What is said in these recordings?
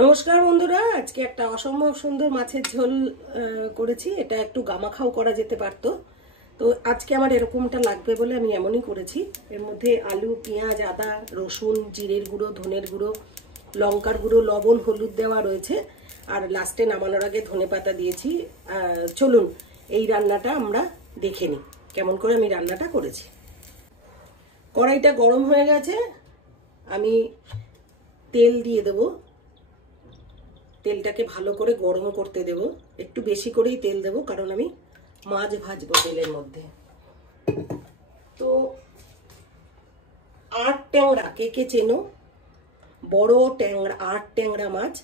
নমস্কার বন্ধুরা, আজকে একটা অসম্ভব সুন্দর মাছের ঝোল করেছি। এটা একটু গামাখাও করা যেতে পারতো, তো আজকে আমার এরকমটা লাগবে বলে আমি এমনই করেছি। এর মধ্যে আলু, পেঁয়াজ, আদা, রসুন, জিরের গুঁড়ো, ধনের গুঁড়ো, লঙ্কার গুঁড়ো, লবণ, হলুদ দেওয়া রয়েছে, আর লাস্টে নামানোর আগে ধনেপাতা দিয়েছি। চলুন এই রান্নাটা আমরা দেখে নিই কেমন করে আমি রান্নাটা করেছি। কড়াইটা গরম হয়ে গেছে, আমি তেল দিয়ে দেবো। তেলটাকে ভালো করে গরম করতে দেব, একটু বেশি করেই তেল দেব, কারণ আমি মাছ ভাজবো তেলের মধ্যে। তো আট ট্যাংরা, কে কে চেনো? বড় ট্যাংরা, আট ট্যাংরা মাছ।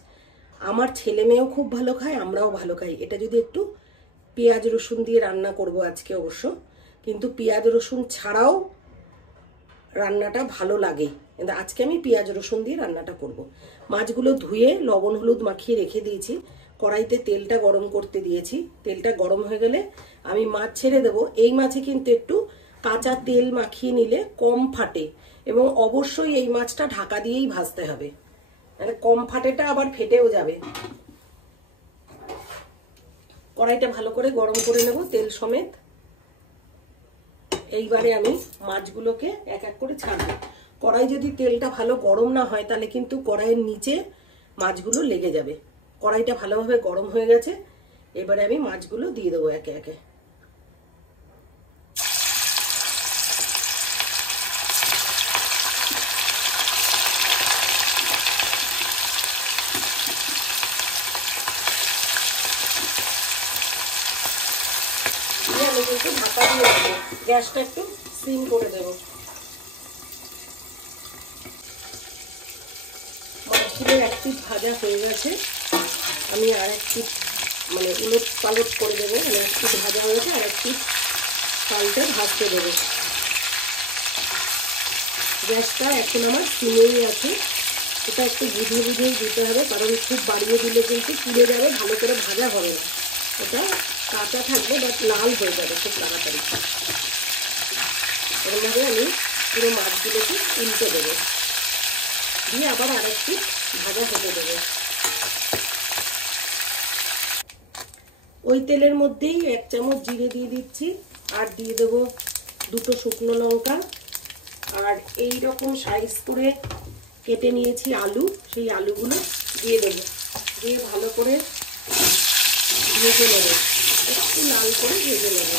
আমার ছেলে মেয়েও খুব ভালো খায়, আমরাও ভালো খাই। এটা যদি একটু পেঁয়াজ রসুন দিয়ে রান্না করব আজকে অবশ্য, কিন্তু পেঁয়াজ রসুন ছাড়াও রান্নাটা ভালো লাগে, কিন্তু আজকে আমি পেঁয়াজ রসুন দিয়ে রান্নাটা করব। মাছগুলো ধুয়ে লবণ হলুদ মাখিয়ে রেখে দিয়েছি। কড়াইতে তেলটা গরম করতে দিয়েছি। তেলটা গরম হয়ে গেলে আমি মাছ ছেড়ে দেব। এই মাছে কিন্তু একটু কাঁচা তেল মাখিয়ে নিলে কম ফাটে, এবং অবশ্যই এই মাছটা ঢাকা দিয়েই ভাজতে হবে, মানে কম ফাটেটা আবার ফেটেও যাবে। কড়াইটা ভালো করে গরম করে নেব তেল সমেত। এইবারে আমি মাছগুলোকে এক এক করে ছাড়বো। কড়াই যদি তেলটা ভালো গরম না হয় তাহলে কিন্তু কড়াইয়ের নিচে মাছগুলো লেগে যাবে। কড়াইটা ভালোভাবে গরম হয়ে গেছে, এবারে আমি মাছগুলো দিয়ে দেবো একে একে। আমি কিন্তু ঢাকা দিয়ে দেবো, গ্যাসটা একটু সিম করে দেবো। মাছগুলো এক পিঠ ভাজা হয়ে গেছে, আমি আর এক পিঠ মানে উলট পালট করে দেবো। মানে এক পিঠ ভাজা হয়েছে, আর এক পিঠ পাল্টে ভাজতে দেবো। গ্যাসটা এখন আমার সিমেই আছে। এটা একটু বুঝিয়ে বুঝিয়ে দিতে হবে, কারণ খুব বাড়িয়ে দিলে কিন্তু পুড়ে যাবে, ভালো করে ভাজা হবে না। এটা কাঁচা থাকবে, বাট লাল হয়ে যাবে খুব তাড়াতাড়ি। এরমভাবে আমি পুরো মাছগুলোকে উল্টে দেবো, দিয়ে আবার আর একটু ভাজা হতে দেবো। ওই তেলের মধ্যেই 1 চামচ জিরে দিয়ে দিচ্ছি, আর দিয়ে দেবো 2টো শুকনো লঙ্কা, আর এই রকম সাইজ করে কেটে নিয়েছি আলু, সেই আলুগুলো দিয়ে দেবো। দিয়ে ভালো করে ভেজে নেব, একটু লাল করে ভেজে নেব।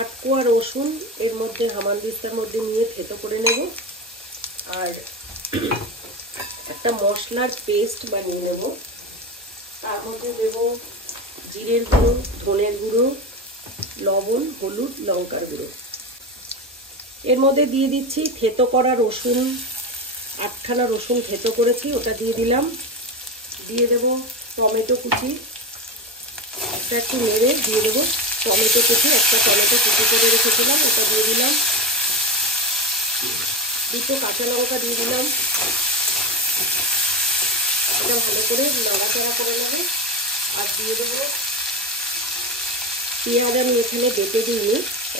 আটকোয়া রসুন এর মধ্যে হামানদিস্তার মধ্যে নিয়ে থেতো করে নেব, আর একটা মশলার পেস্ট বানিয়ে নেব। তার মধ্যে দেব জিরের গুঁড়ো, ধনের গুঁড়ো, লবণ, হলুদ, লঙ্কার গুঁড়ো। এর মধ্যে দিয়ে দিচ্ছি থেতো করা রসুন, 8খানা রসুন থেতো করেছি, ওটা দিয়ে দিলাম। দিয়ে দেব টমেটো কুচি, এটা একটু নেড়ে দিয়ে দেবো টমেটো কুচি। একটা টমেটো কুচি করে রেখেছিলাম, ওটা দিয়ে দিলাম। 2টো কাঁচা লঙ্কা দিয়ে দিলাম। এটা ভালো করে নাড়াচাড়া করে নেবে। আর দিয়ে দেবো পেঁয়াজ, আমি এখানে বেটে দিইনি,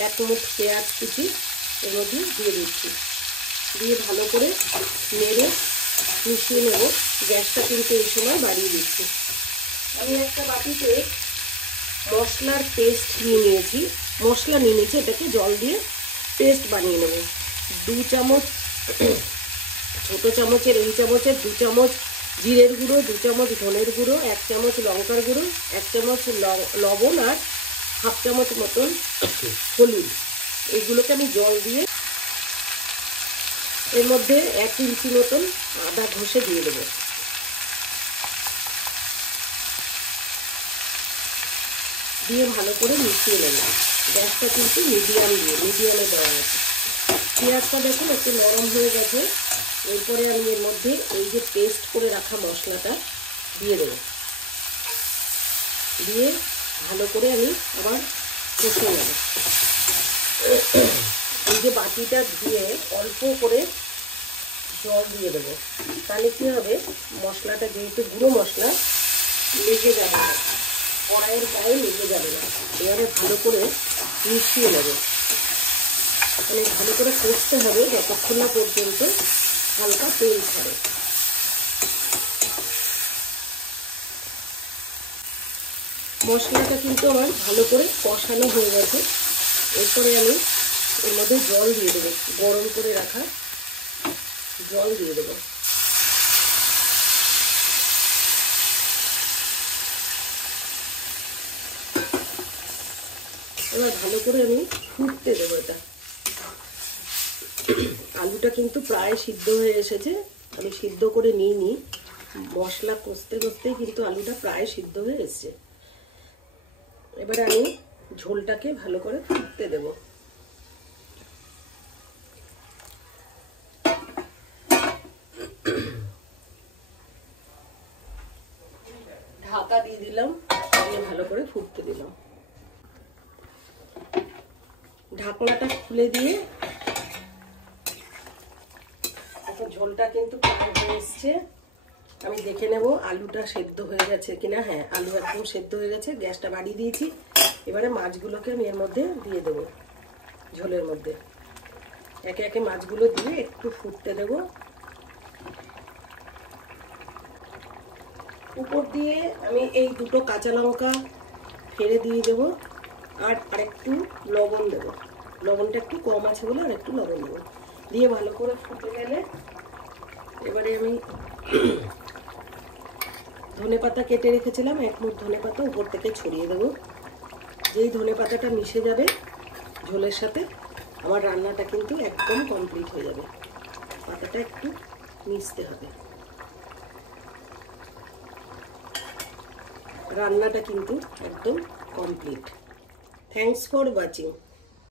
1 মুঠ পেঁয়াজ কুচি এর মধ্যে দিয়ে দিচ্ছি। দিয়ে ভালো করে নেড়ে মিশিয়ে নেব। গ্যাসটা কিন্তু এই সময় বাড়িয়ে দিচ্ছি। আমি একটা বাটিতে মশলার পেস্ট নিয়ে নিয়েছি, এটাকে জল দিয়ে পেস্ট বানিয়ে নেব। 2 চামচ, ছোট চামচের এই চামচের 2 চামচ জিরের গুঁড়ো, 2 চামচ ধনের গুঁড়ো, 1 চামচ লঙ্কার গুঁড়ো, 1 চামচ লবণ, আর 1/2 চামচ মতন হলুদ। এগুলোকে আমি জল দিয়ে এর মধ্যে 1 ইঞ্চি মতন আদা ঘষে দিয়ে দেবো। দিয়ে ভালো করে মিশিয়ে নেব। গ্যাসটা কিন্তু মিডিয়ামে দেওয়া আছে। পেঁয়াজটা দেখুন একটু নরম হয়ে গেছে। এরপরে আমি এর মধ্যে এই যে পেস্ট করে রাখা মশলাটা দিয়ে দেবো। দিয়ে ভালো করে আমি আবার কষে নেব। এই যে বাটিটা ধুয়ে অল্প করে জল দিয়ে দেবো, তাহলে কী হবে, মশলাটা যেহেতু গুঁড়ো মশলা লেগে যাবে না, কড়াইয়ের গায়ে লেগে যাবে না। এবারে ভালো করে মিশিয়ে নেব। মানে ভালো করে কষতে হবে যতক্ষণ না পর্যন্ত হালকা তেল ছাড়ে। মশলাটা কিন্তু আমার ভালো করে কষানো হয়ে গেছে। এরপরে আমি এর মধ্যে জল দিয়ে দেবো, গরম করে রাখা জল দিয়ে দেবো। এবার ভালো করে আমি ফুটতে দেবো এটা। আলুটা কিন্তু প্রায় সিদ্ধ হয়ে এসেছে, আমি সিদ্ধ করে নিইনি, মশলা কষতে কষতেই কিন্তু আলুটা প্রায় সিদ্ধ হয়ে এসেছে। এবারে আমি ঝোলটাকে ভালো করে ফুটতে দেব। ঢাকা দিয়ে দিলাম, দিয়ে ভালো করে ফুটতে দিলাম। ঢাকনাটা খুলে দিয়ে ঝোলটা কিন্তু প্রায় হয়ে এসছে। আমি দেখে নেব আলুটা সেদ্ধ হয়ে গেছে কিনা। হ্যাঁ, আলু একদম সেদ্ধ হয়ে গেছে। গ্যাসটা বাড়িয়ে দিয়েছি। এবারে মাছগুলোকে আমি এর মধ্যে দিয়ে দেবো, ঝোলের মধ্যে একে একে মাছগুলো দিয়ে একটু ফুটতে দেব। উপর দিয়ে আমি এই দুটো কাঁচা লঙ্কা ফেলে দিয়ে দেব, আর আরেকটু লবণ দেব। লবণটা একটু কম আছে বলে আর একটু লবণ দেবো। দিয়ে ভালো করে ফুটে গেলে এবারে আমি ধনেপাতা কেটে রেখেছিলাম, এক মুঠ ধনেপাতা উপর থেকে ছড়িয়ে দেবো। যেই ধনেপাতাটা মিশে যাবে ঝোলের সাথে, আমার রান্নাটা কিন্তু একদম কমপ্লিট হয়ে যাবে। পাতাটা একটু মিশতে হবে। রান্নাটা কিন্তু একদম কমপ্লিট। Thanks for watching.